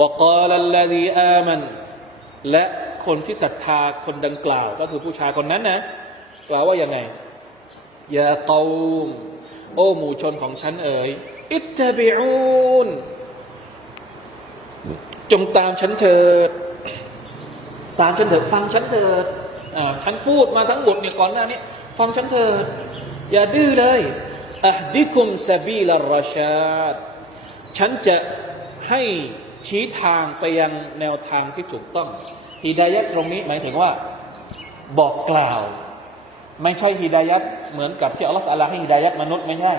وقال الذي آمن และคนที่ศรัทธาคนดังกล่าว ก็คือผู้ชายคนนั้นนะ กล่าวว่ายังไงยาเกามโอ้หมู่ชนของฉันเอ๋ยอิตตะบิอูนจงตามฉันเถิด ตามฉันเถิดฟังฉันเถิดอ่าฉันพูดมาทั้งหมดเนี่ยก่อนหน้านี้ ฟังฉันเถิด อย่าดื้อเลยอะฮดิคุมซาบีลรชาด ฉันจะให้ ชี้ทางไปยังแนวทางที่ถูกต้องฮิดายะตรงนี้หมายถึงว่าบอกกล่าว ไม่ใช่ฮิดายัดเหมือนกับที่อัลลอฮฺตะอาลาให้ฮิดายัดมนุษย์ไม่ใช่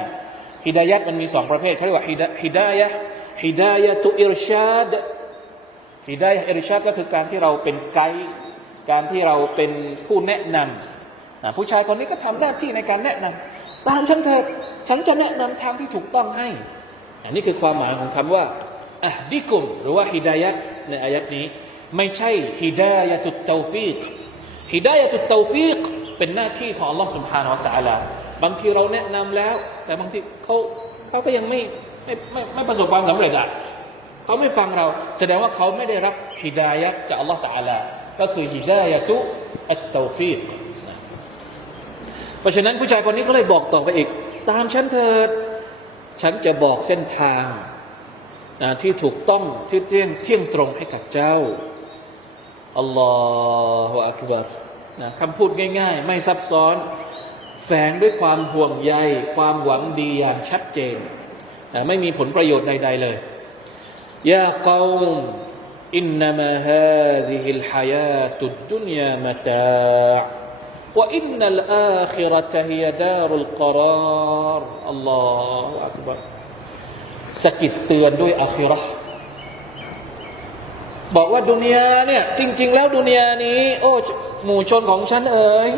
ฮิดายัดมันมีสองประเภทเขาเรียกว่าฮิดาฮิดายะฮิดายะตุอิรชาดฮิดายะอิรชาดก็คือการที่เราเป็นไกด์การที่เราเป็นผู้แนะนำอะผู้ชายคนนี้ก็ทำหน้าที่ในการแนะนำตามฉันเถิดฉันจะแนะนำทางที่ถูกต้องให้ อันนี้คือความหมายของคำว่า อะฮดิกุมหรือว่าฮิดายะในอายัดนี้ ไม่ใช่ฮิดายะตุตเตาฟีกฮิดายะตุตเตาฟีก เป็นหน้าที่ของ Allah سبحانه และ تعالى บางทีเราแนะนำแล้ว แต่บางทีเขาเขาก็ยังไม่ไม่ไม่ไม่ประสบความสำเร็จอ่ะเขาไม่ฟังเรา แสดงว่าเขาไม่ได้รับฮิดายะจาก Allah تعالى ก็คือฮิดายะตุอัตตาฟีกนะเพราะฉะนั้นผู้ชายคนนี้ก็เลยบอกต่อไปอีก ตามฉันเถิด ฉันจะบอกเส้นทาง นะที่ถูกต้องที่เที่ยงเที่ยงตรงให้กับเจ้าอัลลอฮฺอักบัรนะคำพูดง่าย ๆ ไม่ซับซ้อน แฝงด้วยความห่วงใย ความหวังดีอย่างชัดเจนนะไม่มีผลประโยชน์ใด ๆ เลยยาเกาอินนามาฮาดิฮิลฮายาตุดดุนยามะตาว่าอินนัลอ สะกิดเตือนด้วยอาคิราะห์บอกว่าดุนยาเนี่ยจริง ๆ แล้วดุนยานี้ โอ้หมู่ชนของฉันเอ๋ย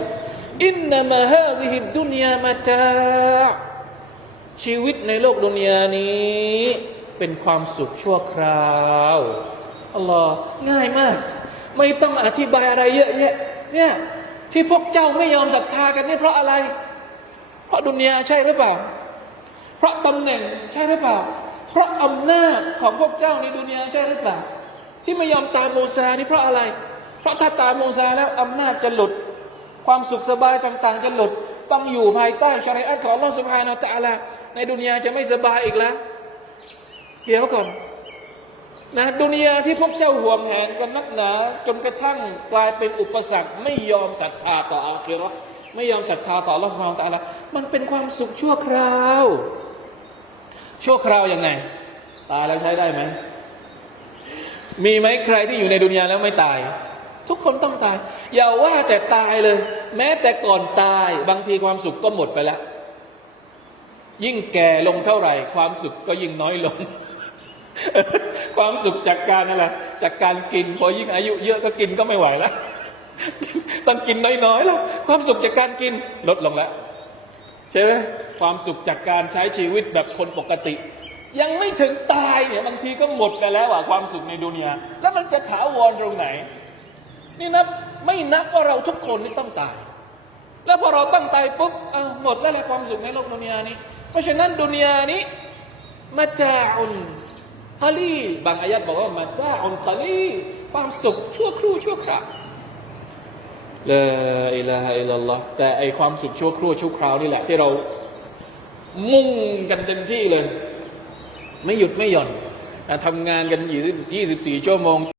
อินนามาฮาดิฮิดดุนยามาตาชีวิตในโลกดุนยานี้ เป็นความสุขชั่วคราวอัลลอฮ์ง่ายมาก ไม่ต้องอธิบายอะไรเยอะแยะเนี่ยที่พวกเจ้าไม่ยอมศรัทธากันนี่เพราะอะไร เพราะดุนยาใช่หรือเปล่า เพราะตำแหน่งใช่หรือเปล่า ราะอำนาจของพวกเจ้าในดุนยาใช่หรือเปล่าที่ไม่ยอมตามมูซานี่เพราะอะไร เพราะถ้าตามมูซาแล้วอำนาจจะหลุด ความสุขสบายต่าง ๆ จะหลุด ต้องอยู่ภายใต้ชริอะห์ของลอสุบฮานาอัลตะอาลาในดุนยาจะไม่สบายอีกแล้ว เดี๋ยวก่อนนะดุนยาที่พวกเจ้าห่วงแหนกันนักหนา จนกระทั่งกลายเป็นอุปสรรค ไม่ยอมศรัทธาต่ออาคิเราะห์ไม่ยอมศรัทธาต่อลอสุบฮานาอัลตะอาลามันเป็นความสุขชั่วคราว ชั่วคราวยังไง ตายแล้วใช้ได้ไหม มีไหมใครที่อยู่ในดุนยาแล้วไม่ตาย ทุกคนต้องตาย อย่าว่าแต่ตายเลย แม้แต่ก่อนตายบางทีความสุขก็หมดไปแล้ว ยิ่งแก่ลงเท่าไหร่ ความสุขก็ยิ่งน้อยลง ความสุขจากการอะไรจากการกินพอยิ่งอายุ เยอะก็กินก็ไม่ไหวแล้วต้องกินน้อยๆแล้ว ความสุขจากการกินลดลงแล้ว ช่ไหมความสุขจากการใช้ชีวิตแบบคนปกติ ยังไม่ถึงตายเนี่ยบางทีก็หมดไปแล้วอะความสุขในดุนยาแล้วมันจะถาวรตรงไหน นี่นับไม่นับว่าเราทุกคนนี่ต้องตาย แล้วพอเราต้องตายปุ๊บอ้าวหมดแล้วแหละความสุขในโลกดุนยานี้ เพราะฉะนั้นดุนยานี้มาจาอุนคาลีบางอายัดบอกว่ามาจาอุนคาลีความสุขชั่วครู่ชั่วคราว ลาอิลาฮะอิลลัลลอฮ์แต่ไอความสุขชั่วครู่ชั่วคราวนี่แหละ ที่เรามุ่งกันเต็มที่เลย ไม่หยุดไม่หย่อนทำงานกัน 24 ชั่วโมง